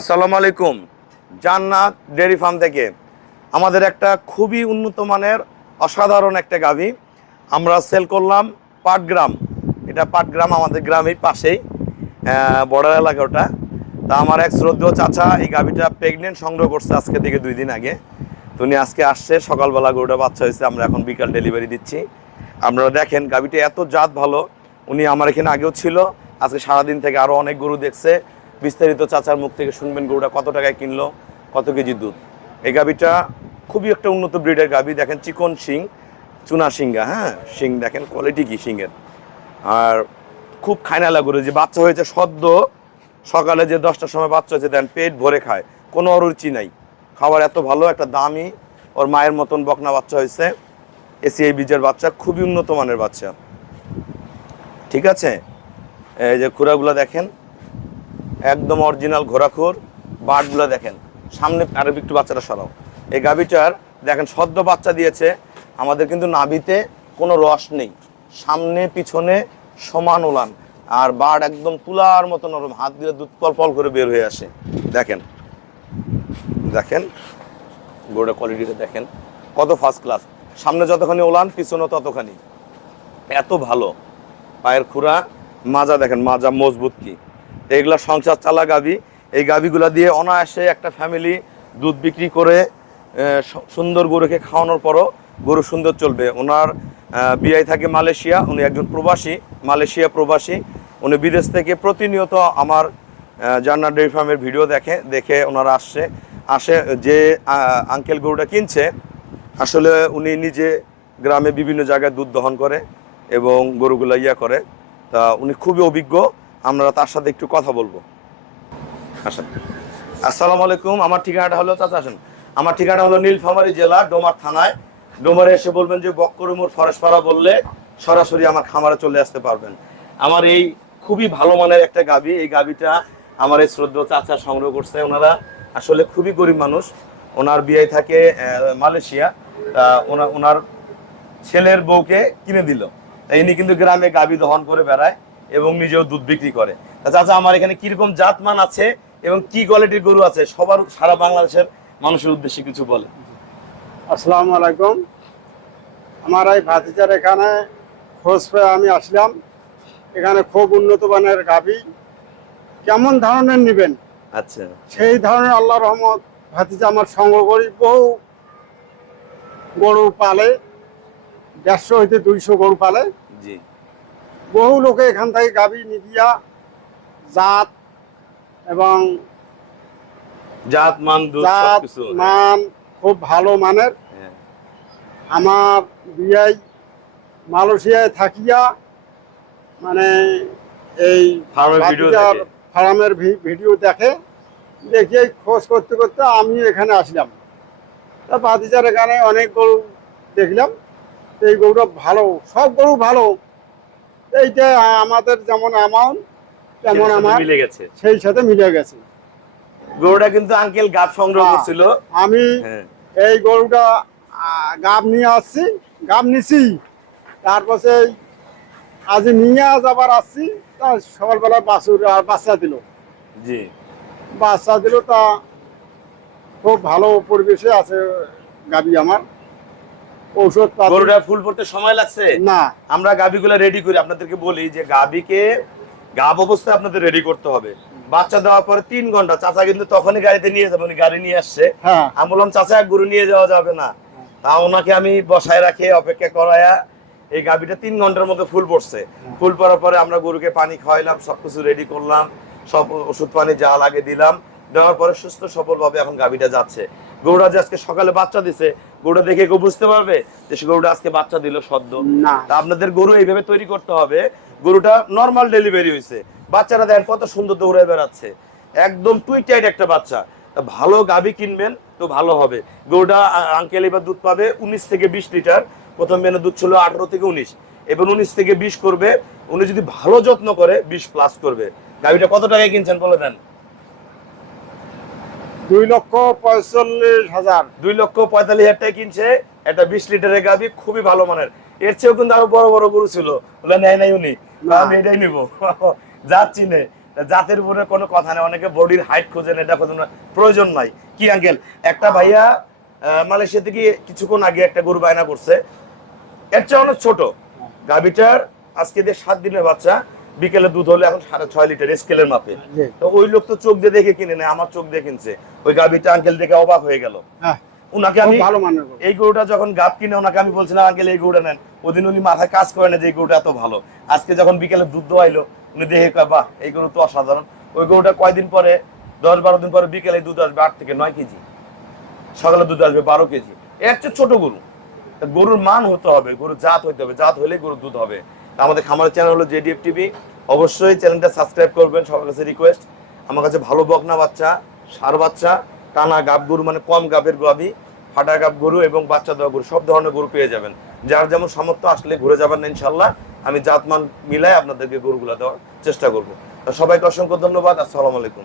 আসসালামু আলাইকুম। জান্নাত ডেয়ারি ফার্ম থেকে আমাদের একটা খুবই উন্নত মানের অসাধারণ একটা গাভী আমরা সেল করলাম পাটগ্রাম। এটা পাটগ্রাম আমাদের গ্রামের পাশেই, বর্ডার এলাকা ওটা। তা আমার এক শ্রদ্ধেয় চাচা এই গাভীটা প্রেগনেন্ট সংগ্রহ করছে আজকে থেকে 2 দিন আগে। তো উনি আজকে আসছে, সকালবেলা গরুটা বাচ্চা হয়েছে, আমরা এখন বিকাল ডেলিভারি দিচ্ছি। আপনারা দেখেন গাভীটা এত জাত ভালো। উনি আমার এখানে আগেও ছিল, আজকে সারাদিন থেকে আরও অনেক গরু দেখছে। বিস্তারিত চাচার মুখ থেকে শুনবেন গরুটা কত টাকায় কিনলো, কত কেজি দুধ। এই গাভীটা খুবই একটা উন্নত ব্রিডের গাভী। দেখেন চিকন শিং, চুনা শিঙ্গা, হ্যাঁ শিং দেখেন কোয়ালিটি কি শিংয়ের। আর খুব খায়নালা গরু, যে বাচ্চা হয়েছে সদ্য সকালে যে 10টার সময় বাচ্চা হয়েছে, দেন পেট ভরে খায়, কোনো অরুচি নাই, খাবার এত ভালো। একটা দামি ওর মায়ের মতন বকনা বাচ্চা হয়েছে, এসিআই বীজের বাচ্চা, খুবই উন্নত মানের বাচ্চা। ঠিক আছে, এই যে খুরাগুলো দেখেন একদম অরিজিনাল ঘোড়াখুর। বাটগুলো দেখেন, সামনে আরো একটু বাচ্চাটা সরাও। এই গাভীটার দেখেন সদ্য বাচ্চা দিয়েছে। আমাদের কিন্তু নাভিতে কোনো রস নেই, সামনে পিছনে সমান ওলান, আর বাট একদম তুলার মতো নরম, হাত দিলে দুধ পল পল করে বের হয়ে আসে। দেখেন দেখেন গরুটার কোয়ালিটিটা দেখেন কত ফার্স্ট ক্লাস। সামনে যতখানি ওলান পিছনে ততখানি, এত ভালো। পায়ের খুরা, মাজা দেখেন, মাজা মজবুত কি। এগুলা সংসার চালা গাভী। এই গাভীগুলা দিয়ে অনায়াসে একটা ফ্যামিলি দুধ বিক্রি করে সুন্দর গরুকে খাওয়ানোর পরও গরু সুন্দর চলবে। ওনার বিয়ে থাকে মালয়েশিয়া, উনি একজন প্রবাসী, মালয়েশিয়া প্রবাসী। উনি বিদেশ থেকে প্রতিনিয়ত আমার জান্নাত ডেয়ারি ফার্মের ভিডিও দেখে ওনারা আসে। যে আঙ্কেল গরুটা কিনছে, আসলে উনি নিজে গ্রামে বিভিন্ন জায়গায় দুধ দহন করে এবং গরুগুলা করে। তা উনি খুবই অভিজ্ঞ, আমরা তার সাথে একটু কথা বলবো। আসেন। আসসালামু আলাইকুম। আমার ঠিকানাটা হলো, চাচা আসেন, আমার ঠিকানা হলো নীলফামারী জেলা ডোমার থানায়। ডোমারে এসে বলবেন যে বক্করমুর ফরেশপাড়া বললে সরাসরি আমার খামারে চলে আসতে পারবেন। আমার এই খুবই ভালো মানের একটা গাভী, এই গাভীটা আমার এই শ্রদ্ধেয় চাচা সংগ্রহ করছে। ওনারা আসলে খুবই গরিব মানুষ, ওনার বিয়ে থাকে মালয়েশিয়া। তা ওনার ছেলের বউকে কিনে দিল। তাই ইনি কিন্তু গ্রামে গাভী দহন করে বেড়ায় এবং নিজেও দুধ বিক্রি করে। চাচা আমার এখানে কিরকম জাতমান আছে এবং কি কোয়ালিটির গরু আছে, সবার সারা বাংলাদেশের মানুষের উদ্দেশ্যে কিছু বলে। আসসালামু আলাইকুম। আমার এই ভাতিজার এখানে খোঁজ পেয়ে আমি আসলাম। এখানে খুব উন্নত মানের গাভী, কেমন ধরনের নেবেন আচ্ছা, সেই ধরনের আল্লাহ রহমত ভাতিজা আমার সংগ্রহ করি। বহু গরু পালে, 150 হইতে 200 গরু পালে। জি। বহু লোকে এখান থেকে গাভী নিবিয়া জাত এবং জাত মান দুধ জাত সবকিছু। মান খুব ভালো মানের। হ্যাঁ। আমার বিয়াই মালয়েশিয়ায় থাকিয়া মানে এই ফার্মের ভিডিও ভাতিজার দেখে। ফার্মের ভিডিও দেখে খোঁজ করতে করতে আমি এখানে আসলাম। তা ভাতিজার এখানে অনেক গরু দেখলাম, এই গরুটা ভালো, সব গরু ভালো। এইটা আমাদের যেমন অ্যামাউন্ট তেমন আমার মিলে গেছে, সেই সাথে মিলে গেছে। গরুটা কিন্তু আঙ্কেল গাব সংগ্রহ করছিল। আমি হ্যাঁ। এই গরুটা গাব নিয়ে আসছি, গাব নিছি, তারপরে আজ নিয়ে যাবার আসছি। তা সকালবেলা বাছুর আর বাচ্চা দিল। জি। বাচ্চা দিল, তা খুব ভালো পরিবেশে আছে গাবি আমার। ঔষধ গরুটা ফুল পড়তে সময় লাগছে না, আমরা গাবিগুলো রেডি করি। আপনাদেরকে বলি যে গাবিকে গাব অবস্থায় আপনাদের রেডি করতে হবে। বাচ্চা দেওয়ার পরে 3 ঘন্টা, চাচা কিন্তু তখনই গাড়িতে নিয়ে যাবে, উনি গাড়ি নিয়ে আসছে। হ্যাঁ, আমি বললাম চাচা গরু নিয়ে যাওয়া যাবে না, তা ওনাকে আমি বসায় রাখে অপেক্ষা করায়া এই গাবিটা 3 ঘন্টার মধ্যে ফুল পড়ছে। ফুল পড়ার পরে আমরা গরুকে পানি খাওয়াইলাম, সবকিছু রেডি করলাম, সব ওষুধ পানি যা লাগে দিলাম। দেওয়ার পরে সুস্থ সফল ভাবে এখন গাবিটা যাচ্ছে। গরুটা যে আজকে সকালে বাচ্চা দিছে, গরুটা দেখে কেউ বুঝতে পারবে যে গরুটা আজকে বাচ্চা দিল সদ্য না। তা আপনাদের গরু এইভাবে তৈরি করতে হবে। গরুটা নর্মাল ডেলিভারি হয়েছে, বাচ্চারা দেখেন কত সুন্দর দৌড়ে বেড়াচ্ছে, একদম টুই টাইট একটা বাচ্চা। তা ভালো গাবি কিনবেন তো ভালো হবে। গরুটা আঙ্কেল এবার দুধ পাবে 19 থেকে 20 লিটার। প্রথম বেনে দুধ ছিল 18 থেকে 19, এবার 19 থেকে 20 করবে। উনি যদি ভালো যত্ন করে 20 প্লাস করবে। গাবিটা কত টাকায় কিনছেন বলে দেন? 2,45,000। 2,45,000 টাকায় কিনছে। এটা 20 লিটারের গাবি, খুবই ভালো মানের। এর চেয়েও কিন্তু আরো বড় বড় গরু ছিল, ওগুলো নেয় নাই উনি, আমি এটাই নিবো। যাচ্ছি নে জাতের উপরে কোনো কথা নেই, অনেকে বডির হাইট খোঁজেন, এটা খোঁজেন না, প্রয়োজন নাই। কি আঙ্কেল, একটা ভাইয়া মালয়েশিয়া থেকে কিছুক্ষণ আগে একটা গরু বায়না করছে, এর চেয়ে অনেক ছোট গাভিটার, আজকে দিয়ে 7 দিনের বাচ্চা, বিকেলে দুধ হলে এখন 6.5 লিটার স্কেলের মাপে। জি। তো ওই লোক তো চোখ দিয়ে দেখে কিনে নেয়, আমার চোখ দিয়ে কিনছে, ওই গাভিটা আঙ্কেল দেখে অবাক হয়ে গেল। হ্যাঁ, উনাকে খুব আমি ভালো মানের গরু। এই গরুটা যখন গাব কিনে ওনাকে আমি বলছিলাম আঙ্কেল এই গরুটা নেন, ওদিন উনি মাথায় কাজ করে না যে এই গরুটা এত ভালো। আজকে যখন বিকেলে দুধ দোয়াইলো, উনি দেখে কয় বাহ এই গরু তো অসাধারণ। ওই গরুটা কয়দিন পরে, 10-12 দিন পরে বিকেলে দুধ আসবে 8 থেকে 9 কেজি, সকালে দুধ আসবে 12 কেজি। এর চেয়ে ছোট গরু। তা গরুর মান হতে হবে, গরুর জাত হইতে হবে, জাত হলেই গরুর দুধ হবে। তা আমাদের খামারের চ্যানেল হলো জেডিএফ টিভি, অবশ্যই চ্যানেলটা সাবস্ক্রাইব করবেন, সবার কাছে রিকোয়েস্ট। আমার কাছে ভালো বকনা বাচ্চা, ষাঁড় বাচ্চা, টানা গাব গরু মানে কম গাবের গাভী, ফাটা গাব গরু এবং বাচ্চা দেওয়া গরু, সব ধরনের গরু পেয়ে যাবেন। যার যেমন সামর্থ্য আসলে ঘুরে যাবেন না ইনশাল্লাহ, আমি জাতমান মিলাই আপনাদেরকে গরুগুলা দেওয়ার চেষ্টা করবো। তা সবাইকে অসংখ্য ধন্যবাদ, আসসালামু আলাইকুম।